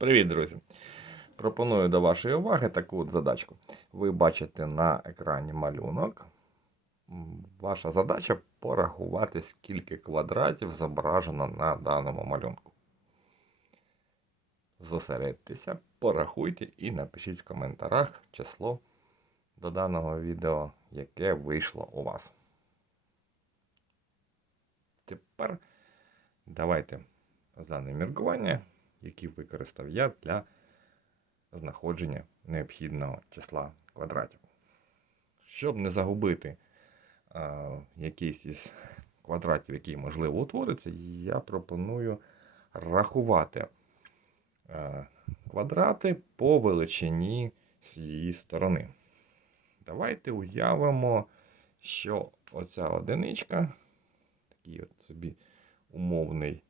Привіт, друзі! Пропоную до вашої уваги таку от задачку. Ви бачите на екрані малюнок. Ваша задача порахувати, скільки квадратів зображено на даному малюнку. Зосередьтеся, порахуйте і напишіть в коментарях число до даного відео, яке вийшло у вас. Тепер давайте розглянемо міркування, які використав я для знаходження необхідного числа квадратів. Щоб не загубити а, якийсь із квадратів, який можливо утвориться, я пропоную рахувати а, квадрати по величині цієї сторони. Давайте уявимо, що оця одиничка, такий от собі умовний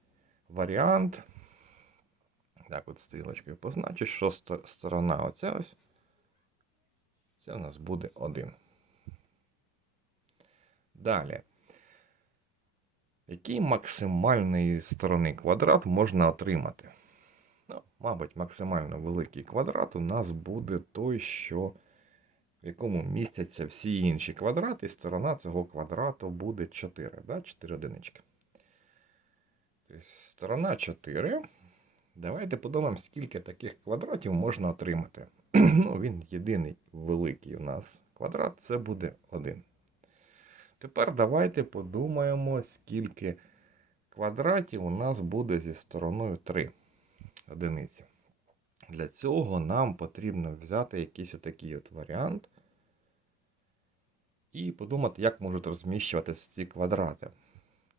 варіант. Так, от стрілочкою позначу, що сторона оця ось. Це у нас буде 1. Далі. Який максимальної сторони квадрат можна отримати? Ну, мабуть, максимально великий квадрат у нас буде той, що в якому містяться всі інші квадрати, і сторона цього квадрату буде 4. Да? 4 одинички. Тобто сторона 4. Давайте подумаємо, скільки таких квадратів можна отримати. ну, він єдиний великий у нас квадрат, це буде 1. Тепер давайте подумаємо, скільки квадратів у нас буде зі стороною 3 одиниці. Для цього нам потрібно взяти якийсь отакий от варіант і подумати, як можуть розміщуватися ці квадрати.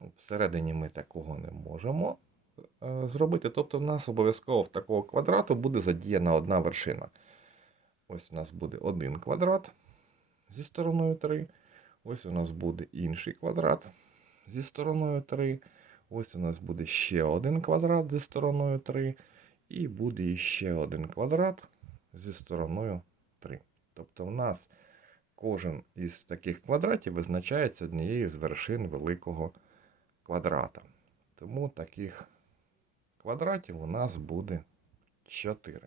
Ну, Всередині ми такого не можемо зробити. Тобто, в нас обов'язково в такого квадрату буде задіяна одна вершина. Ось у нас буде один квадрат зі стороною 3. Ось у нас буде інший квадрат зі стороною 3. Ось у нас буде ще один квадрат зі стороною 3. І буде іще один квадрат зі стороною 3. Тобто, у нас кожен із таких квадратів визначається однією з вершин великого квадрата. Тому таких квадратів у нас буде 4.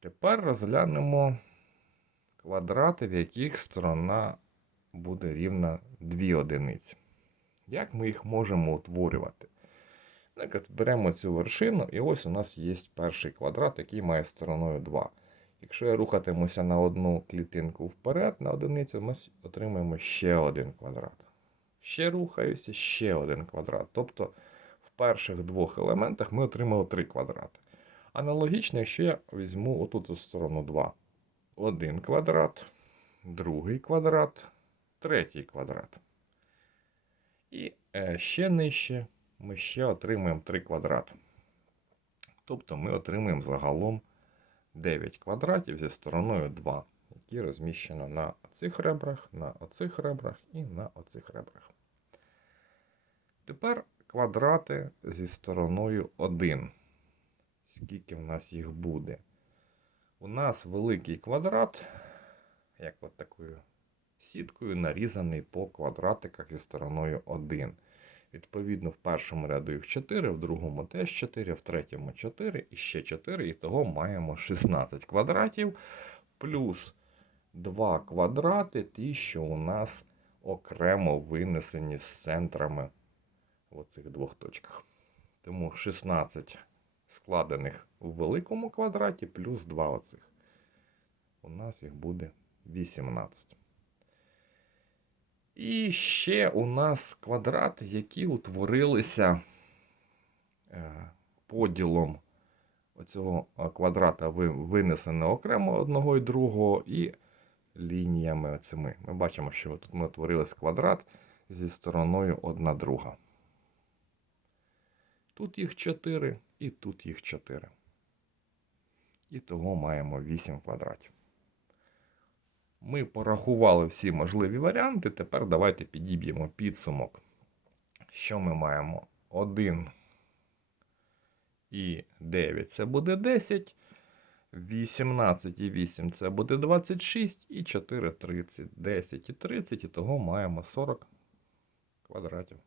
Тепер розглянемо квадрати, в яких сторона буде рівна 2 одиниці. Як ми їх можемо утворювати? Наприклад, беремо цю вершину, і ось у нас є перший квадрат, який має стороною 2. Якщо я рухатимуся на одну клітинку вперед, на одиницю, ми отримаємо ще один квадрат. Ще рухаюся, ще один квадрат. Тобто перших двох елементах ми отримали три квадрати. Аналогічно, якщо я візьму отут за сторону 2. Один квадрат, другий квадрат, третій квадрат. І е, ще нижче ми ще отримаємо 3 квадрати. Тобто ми отримаємо загалом 9 квадратів зі стороною 2, які розміщено на оцих ребрах, на оцих ребрах і на оцих ребрах. Тепер квадрати зі стороною 1. Скільки в нас їх буде? У нас великий квадрат, як от такою сіткою, нарізаний по квадратиках зі стороною 1. Відповідно, в першому ряду їх 4, в другому теж 4, в третьому 4 і ще 4. І того маємо 16 квадратів плюс 2 квадрати, ті, що у нас окремо винесені з центрами в оцих двох точках. Тому 16 складених в великому квадраті плюс 2 оцих. У нас їх буде 18. І ще у нас квадрати, які утворилися е, поділом оцього е, квадрата винесено окремо одного і другого, і лініями оцими. Ми бачимо, що тут ми утворили квадрат зі стороною одна друга. Тут їх 4 і тут їх 4. І того маємо 8 квадратів. Ми порахували всі можливі варіанти. Тепер давайте підіб'ємо підсумок. Що ми маємо? 1 і 9 це буде 10. 18 і 8 це буде 26, і 4 30, 10 і 30, і того маємо 40 квадратів.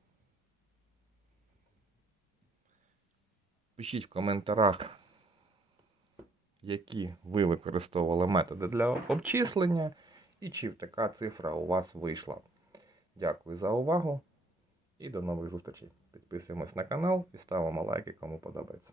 Пишіть в коментарях, які ви використовували методи для обчислення, і чи така цифра у вас вийшла. Дякую за увагу і до нових зустрічей. Підписуємось на канал і ставимо лайки, кому подобається.